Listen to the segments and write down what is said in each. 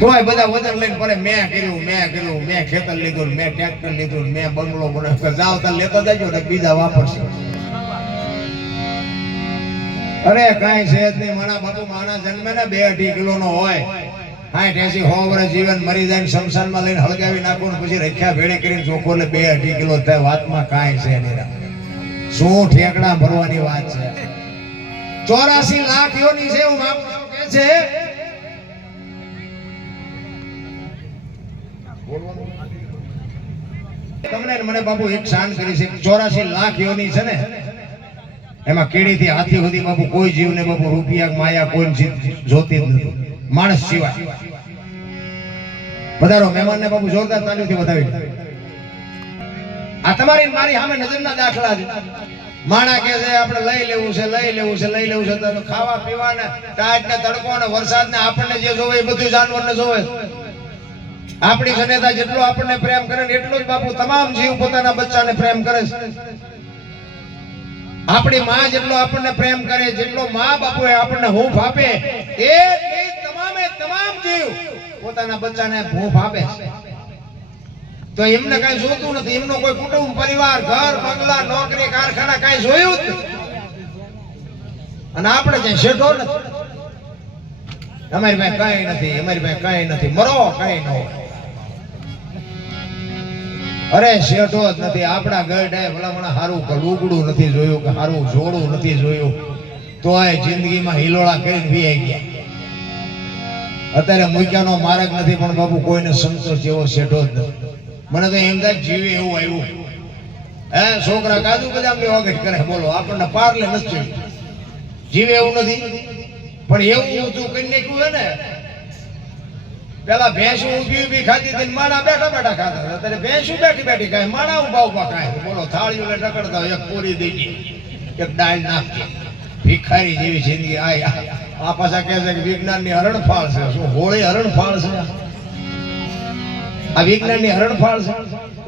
તોય બધા વજન લઈને પડે મેં ખેતર લીધું, મેં ટ્રેક્ટર લીધું, મેં બંગલો બનાવ્યો. જાવ તો લેતો જજો ને બીજા વાપરશે. અરે કાંઈ છે જ નહીં. મારા બાપુ માણા જન્મે ને 2-2.5 કિલો નો હોય, 60-80-100 વર્ષ જીવન મરી જાય, શમશાનમાં લઈને હળગાવી નાખો ને પછી રખ્યા ભેળે કરીને ચોખ્ખો એટલે 2-2.5 કિલો થાય. વાતમાં કાંઈ છે નહીં. શું ઠેકડા ભરવાની વાત છે. 84 લાખ યોની છે એવું બાપુ કે છે. તમને મને બાપુ એક શાન કરી છે. 84 લાખ યોની છે ને, એમાં કેડી થી હાથી સુધી બાપુ કોઈ જીવને બાપુ રૂપિયા માયા કોઈ જોતી જ નથી, માણસ સિવાય. વધારો મહેમાન ને બાપુ જોરદાર તાલીઓથી વધાવી. આ તમારી મારી સામે નજરના દાખલા છે. માણા કે છે આપણે લઈ લેવું છે તો ખાવા પીવાને ટાઈટ ને તડકો ને વરસાદ ને આપણને જે જોવે એ બધું જાનવર ને જોવે. આપણી જનેતા જેટલો આપણને પ્રેમ કરે ને એટલો જ બાપુ તમામ જીવ પોતાના બચ્ચાને પ્રેમ કરે છે. આપણી માં જેટલો આપણને પ્રેમ કરે, જેટલો માં બાપુએ આપણને હૂંફ આપે, એ તમામ જીવ પોતાના બચ્ચાને હૂંફ આપે છે. તો એમને કઈ જોતું નથી. એમનો કોઈ કુટુંબ પરિવાર ઘર બંગલા નોકરી કારખાના કઈ જોયું જ નથી. અને આપણે કઈ શેઠો નથી. અમારી પાસે કઈ નથી, મરો કઈ ન હોય. અરે શેઠો જ નથી. આપણા ગઢે ભલામણા સારું લુગડું નથી જોયું કે સારું જોડું નથી જોયું, તોય જિંદગીમાં હિલોળા કરીને વીઆઈ ગયા. અત્યારે મૂક્યાનો માર્ગ નથી, પણ બાપુ કોઈને સંતોષ જેવો શેઠો જ નથી. મને તો એમ થાય જીવે એવું આવ્યું. છોકરા કાજુ બદામ ની વગર કરે, બોલો આપણને પારલે નથી. જીવે એવું નથી, પણ એવું ઊંચું કરી નાખ્યું છે ને. પેલા ભેંસું ઊભી ખાતી હતી, માણા બેઠા ખાતા હતા. અત્યારે ભેંસું બેઠી ખાય, માણા ઉભા ખાય. બોલો થાળીઓ ટકડતા એક પૂરી દઈ ગઈ, એક દાળ નાખી. ભિખારી જેવી જિંદગી. આ પાછા કહે છે કે વિજ્ઞાનની હરણફાળ છે. શું હોળી હરણફાળ છે? આ વિજ્ઞાનની હરણફાળ છે.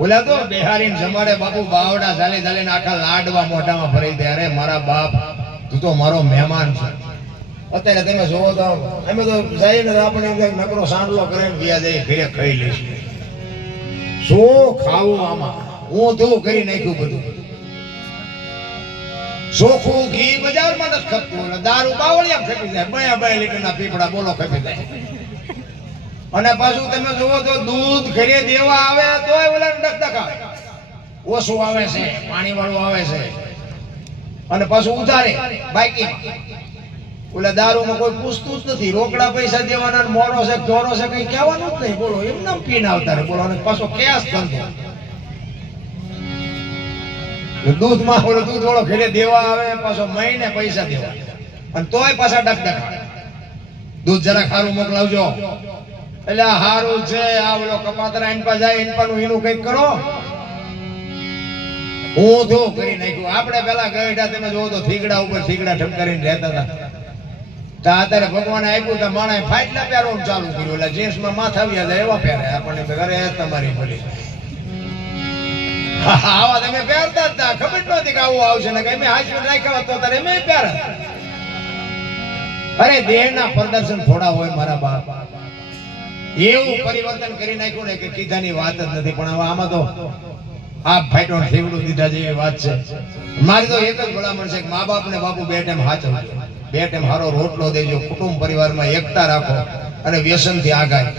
ઓલા તો બિહારી જમાડે બાપુ બાવડા ચાલી આખા લાડવા મોઢામાં ભરી દે. અરે મારા બાપ, તું તો મારો મહેમાન છે. અત્યારે તમે જોવો તો અમે તો જઈએ ને આપણે નકરો સાંડલો કરે વ્યા જઈએ, ઘરે ખાઈ લઈશું. શું ખાવું આમાં? હું તો કરી નાખ્યું બધું. ચોખ્ખું ઘી બજારમાં નથી ખપતું, દારૂ બાવળિયા ખપી જાય. 2 લીટરના પીપડા બોલો ખપી જાય. અને પાછું તમે જોવો તો દૂધ ઘરે દેવા આવે તોય ઓલા ડકડક આવે. ઓછું આવે છે, પાણી વાળું આવે છે. અને પાછું ઉધારે બાકી. ઓલા દારૂમાં કોઈ પૂછતું જ નથી. રોકડા પૈસા દેવાના, મોરો છે ચોરો છે કઈ કહેવાનું જ નહીં. બોલો એમને પીને આવતા રે. બોલો અને પાછો કેસ ધંધો. દૂધમાં ઓલો દૂધ વાળો ઘરે દેવા આવે, પાછો મહિને પૈસા દેવા, અને તોય પાછા ડકડક. દૂધ જરા ખારું મોકલાવજો. એટલે હારું છે. આ ઓલો કપાતરા એનપા જાય, એનપાનું એનું કઈક કરો. હું તો કરી નાખ્યું. આપણે પેલા ગઈઢા તમે જોવો તો થીગડા ઉપર થીગડા ઠપકારીને રહેતા હતા. તો અત્યારે ભગવાને આપ્યું તો માણસે ફાટલા પહેરવાનું ચાલુ કર્યું. એટલે જેન્ટ્સમાં માથાવ્યા જાય એવા પહેરે. આપણને ઘરે તમારી ભલી આવા તમે પહેરતા હતા, ખબર નહોતી કે આવું આવશે ને. કઈ મેં હાથ રાખ્યા તો તારે મેં પહેરે. અરે દેહના પ્રદર્શન થોડા હોય મારા બાપ. એવું પરિવર્તન કરી નાખ્યું ને કે કીધાની વાત જ નથી. પણ હવે આમાં તો આ ફાઈટો થેવડું દીધા જેવી વાત છે. મારી તો એક જ ભલામણ છે કે મા બાપ ને બાપુ 2 ટાઈમ હાચવજો. 2 ટાઈમ હારો રોટલો દેજો. કુટુંબ પરિવારમાં એકતા રાખો અને વ્યસનથી આગાય.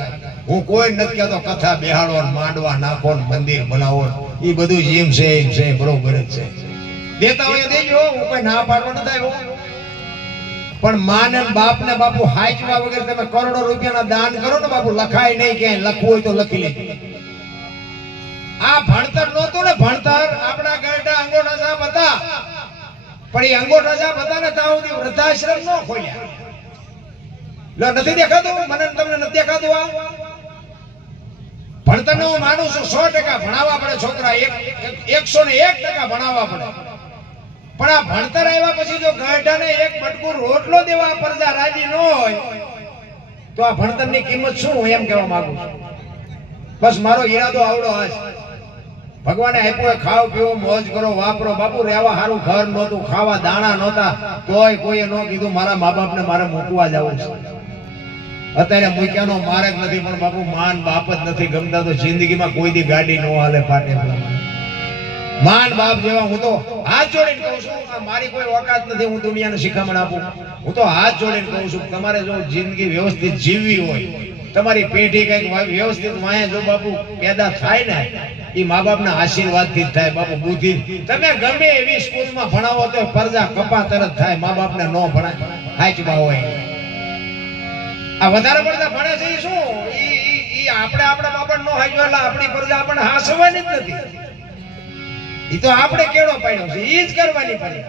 હું કોઈ નથી કહેતો કથા બેહાડો, માંડવા નાખો, મંદિર બનાવો, એ બધું જેમ છે એમ છે, બરોબર જ છે. દેતા હોય દેજો, હું કોઈ ના પાડવા નથી આવ્યો. પણ માં ને બાપ ને બાપુ હાચવા વગર તમે કરોડો રૂપિયાના દાન કરો ને બાપુ, લખાય નહીં. ક્યાંય લખવું હોય તો લખી લેજો. આ ભણતર નહોતું ને. ભણતર આપણા ગરડા અંગોઠા સાહેબ હતા, પણ એ અંગોઠા સાહેબ હતા ને ત્યાં સુધી વૃદ્ધાશ્રમ ન ખોલ્યા. નથી દેખાતું મને, તમને નથી દેખાતું? આ ભણતર ને હું માનું છું 100% ભણાવવા પડે છોકરા, 101% ભણાવવા પડે. પણ આ ભણતર આવ્યા પછી જો ગઢાને એક બટકું રોટલો દેવા પ્રજા રાજી ન હોય તો આ ભણતરની કિંમત શું? હું એમ કહેવા માંગુ છું. બસ મારો ઈરાદો આવડો આ છે. ભગવાને આપ્યો ખાવ પીવો મોજ કરો વાપરો. બાપુ રહેવા સારું ઘર નહોતું, ખાવા દાણા નહોતા, તોય કોઈએ ન કીધું મારા મા બાપને મારે મૂકવા જવું છે. અત્યારે મૂક્યાનો માર્ગ નથી, પણ બાપુ માન બાપ જ નથી ગમતા તો જિંદગીમાં કોઈ દી ગાડી નો હાલે ફાટે. માન બાપ જેવા હું તો હાથ જોડીને કહું છું, મારી કોઈ ઓકાત નથી હું દુનિયાને શિખામણ આપું. હું તો હાથ જોડીને કહું છું, તમારે જો જિંદગી વ્યવસ્થિત જીવવી હોય, તમારી પેઢી કઈક વ્યવસ્થિત વાંહે જો બાપુ પેદા થાય ને, એ મા બાપના આશીર્વાદથી જ થાય બાપુ. બુદ્ધિ તમે ગમે એવી સ્કૂલમાં ભણાવો તો પરજા કપા તરત થાય, મા બાપને ન ભણાય હાચવા હોય. આ વધારે પડતા ભણે છે એ શું, ઈ આપણે આપણા બાપા નો હાચવા એટલે આપણી પરજા આપણને હાસવાની જ નથી. એ તો આપણે કેળો પાડ્યો છે, એ જ કરવાની પડે.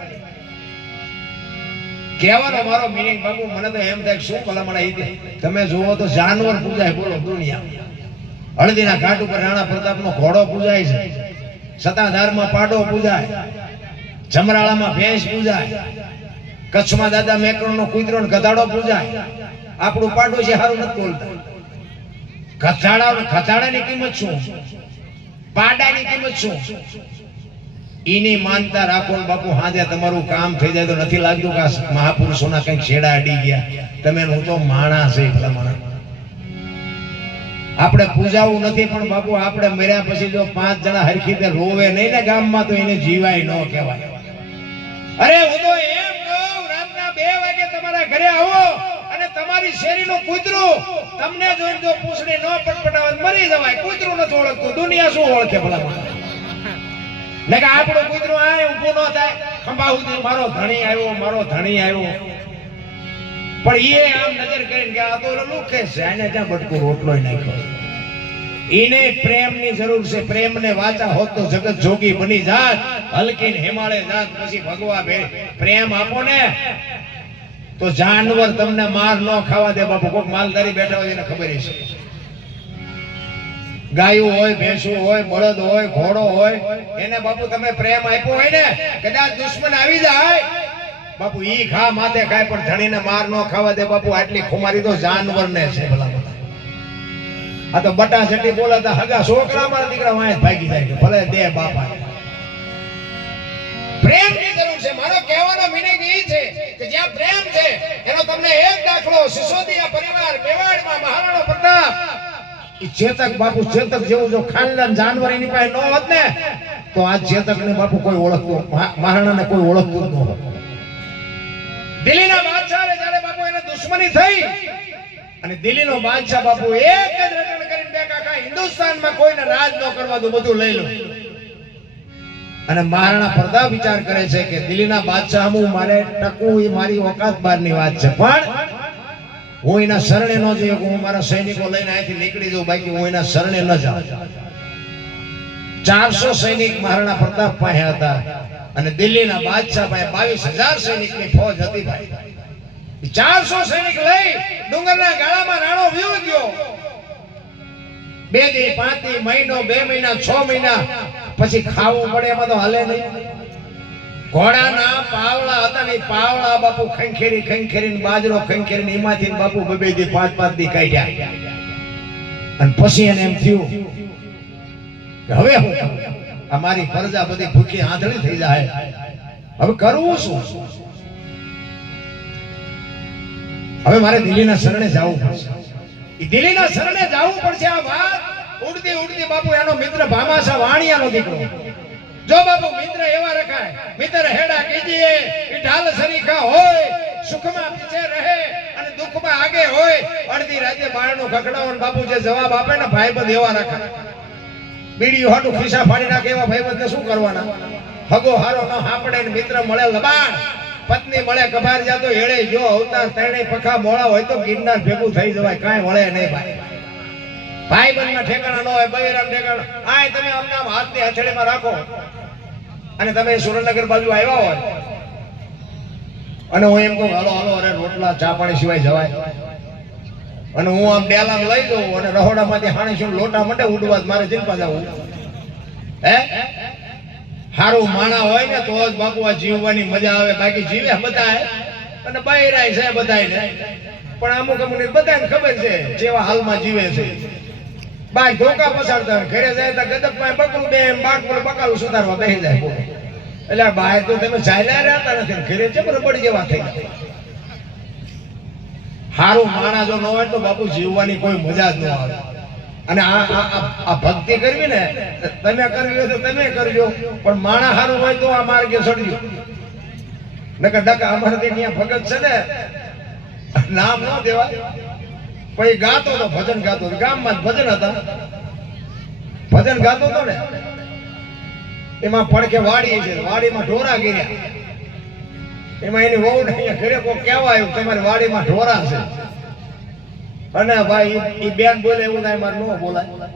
કહેવાનો મારો મિનિંગ બાપુ મને તો એમ થાય શું ભલામણ. તમે જુઓ તો જાનવર પૂજાય બોલો દુનિયા. હળદીના ઘાટ ઉપર રાણા પ્રતાપનો ઘોડો પૂજાય છે, સતાધારમાં પાડો પૂજાય, જમરાળામાં ભેંસ પૂજાય, કચ્છમાં દાદા મેકરણનો કૂતરો ને ગધાડો પૂજાય. આપણું પાડો છે સારું નથી બોલતા. ગધાડાની કિંમત શું, પાડાની કિંમત શું? એની માનતા રાખો ને બાપુ, હાજે તમારું કામ થઈ જાય તો નથી લાગતું કે મહાપુરુષોના કઈક છેડા અડી ગયા. તમે હું તો માણસ છે ભલામણ. આપણે પૂજાવું નથી, પણ બાપુ આપણે મર્યા પછી જો 5 જણા હરખી રીતે રોવે નહીં ને ગામમાં તો એને જીવાય ન કહેવાય. અરે હું તો એમ કહું, રાતના 2 વાગે તમારા ઘરે આવો અને તમારી શેરીનું કૂતરું તમને જોઈને જો પૂછડી ન પટપટાવે મરી જવાય. કૂતરું નથી ઓળખતું, દુનિયા શું ઓળખે ભલામણ? ને કે આપણું કૂતરું આ ઊભું ન થાય, ખંભા સુધી મારો ધણી આવ્યો, મારો ધણી આવ્યો. પણ એ આમ નજર કરીને કે આ તો લુખે છે, આને ક્યાં બટકું રોટલો નાખ્યો. એને પ્રેમની જરૂર છે. પ્રેમને વાચા હોત તો જગત જોગી બની જાત, હલકીને હિમાલય જાત પછી ભગવા બે. પ્રેમ આપો ને તો જાનવર તમને માર ન ખાવા દે બાપુ. કોઈક માલધારી બેઠા હોય એને ખબર છે. ગાયું હોય, ભેંસું હોય, બળદ હોય, ઘોડો હોય, એને બાપુ તમે પ્રેમ આપ્યો હોય ને, કદાચ દુશ્મન આવી જાય બાપુ ઈ ખા માથે ખાય, પણ ધણીને માર ન ખાવા દે બાપુ. આટલી ખુમારી તો જાનવરને છે ભલા. આ તો બટા છટી બોલાતા હગા છોકરા મારા દીકરા વાંહે ભાગી જાય, ભલે દે બાપા. પ્રેમની જરૂર છે. મારો કહેવાનો મિનિંગ એ છે કે જ્યાં પ્રેમ છે એનો તમને એક દાખલો સિસોદિયા પરિવાર મેવાડમાં મહારાણા પ્રતાપ. ચેતક બાપુ, ચેતક જેવું જો ખાનદાન જાનવર એની પાસે ન હોત ને તો આ ચેતક ને બાપુ કોઈ ઓળખતું, મહારાણાને કોઈ ઓળખતું ન હોત. દિલ્હીના બાદશાહ જ્યારે બાપુ એને દુશ્મની થઈ અને દિલ્હીનો બાદશાહ બાપુ એક જ રટણ કરીને બે કાકા હિન્દુસ્તાનમાં કોઈને રાજ ન કરવા દો, બધું લઈ લો. અને મહારાણા પ્રતાપ વિચાર કરે છે કે દિલ્હીના બાદશાહ હું મારે ટકવું એ મારી ઓકાત બહારની વાત છે, પણ હું એના શરણે ન જઈએ. હું મારા સૈનિકો લઈને અહીંથી નીકળી જાઉં, બાકી હું એના શરણે ન જાઉં. 400 સૈનિક મહારાણા પ્રતાપ પાસે હતા અને દિલ્હીના બાદશાહ પાસે 22,000 સૈનિકની ફોજ હતી ભાઈ. 400 સૈનિક લઈ ડુંગરના ગાળામાં રાણો વ્યો ગયો. 2 દી 5 દી મહિનો 2 મહિના 6 મહિના પછી ખાવું પડે એમાં તો હાલે નહીં. ઘોડાના પાવળા હતા ને, પાવળા બાપુ ખંખેરી બાજરો ખંખેરી એમાંથી બાપુ 2 દી 5 દી કાઢ્યા. અને પછી એને એમ થયું કે હવે હું અમારી પ્રજા બધી ભૂખી આંધળી થઈ જાય, હવે કરવું શું? હવે મારે દિલ્હીના શરણે જવું પડશે. દિલ્હીના શરણે જવું પડશે. આ વાત ઉડતી ઉડતી બાપુ એનો મિત્ર ભામાશા વાણિયાનો દીકરો. જો બાપુ મિત્ર એવા રખાય, મિત્ર હેડા કીજીએ, એ ઢાલ સરીખા હોય, સુખમાં પીછે રહે અને દુઃખમાં આગે હોય. અડધી રાતે બારણું ખખડાવો બાપુ જે જવાબ આપે ને ભાઈબંધ એવા રખાય. બીડી હાટું ખિસ્સા ફાડી નાખે એવા ભાઈબંધને શું કરવાના? હગો હારો ન હાપડે ને મિત્ર મળે લબાણ, પત્ની મળે કબાર જાતો હેળે જો અવતાર ત્રણેય પખા મોળા હોય તો ગિરનાર ભેગું થઈ જવાય, કાંઈ વળે નહીં ભાઈ. ભાઈબંધના ઠેકાણા ન હોય, બૈરામ ઠેકાણા. આય તમે અમને આમ હાથની હથેળીમાં રાખો અને તમે સુરેન્દ્રનગર બાજુ આવ્યા હોય અને હું એમ કહું હાલો હાલો, અરે રોટલા ચા પાણી સિવાય જવાય. અને હું આમ ડેલામ લઈ દઉં અને રહોડામાંથી હાણી શું લોટા માટે ઉડવા મારે જીલપા જવું. હે હારું માણા હોય ને તો જ બાપુ આ જીવવાની મજા આવે. બાકી જીવે બધા અને બૈરાય છે બધાને, પણ અમુક અમુક બધાને ખબર છે જેવા હાલમાં જીવે છે. બાય ધોકા પસારતા ઘરે જાય તો ગદપમાં બકરું બે બાક પર બકાલું સુધારવા બેસી જાય. એટલે બહાર તો તમે ચાલ્યા રહેતા નથી, ઘરે છે બરોબર જેવા થઈ ગયા. હારું માણા જો ન હોય તો બાપુ જીવવાની કોઈ મજા જ ન આવે. અને આ ભક્તિ કરવી ને તમે કરવી હોય તો તમે કરજો, પણ માણા હારું હોય તો આ માર્ગે ચડજો. નકર ડકા અમારે ત્યાં ભગત છે ને, નામ ન દેવા, પછી ગાતો તો ભજન ગાતો, ગામમાં ભજન હતા, ભજન ગાતો હતો ને, એમાં પડખે વાડી છે, વાડીમાં ઢોરા ગીર્યા, એમાં એની વહુ ને અહીંયા ઘરે કોઈ કહેવા આવ્યું તમારી વાડીમાં ઢોરા છે, અને ભાઈ એ બેન બોલે એવું થાય મારે ન બોલાય.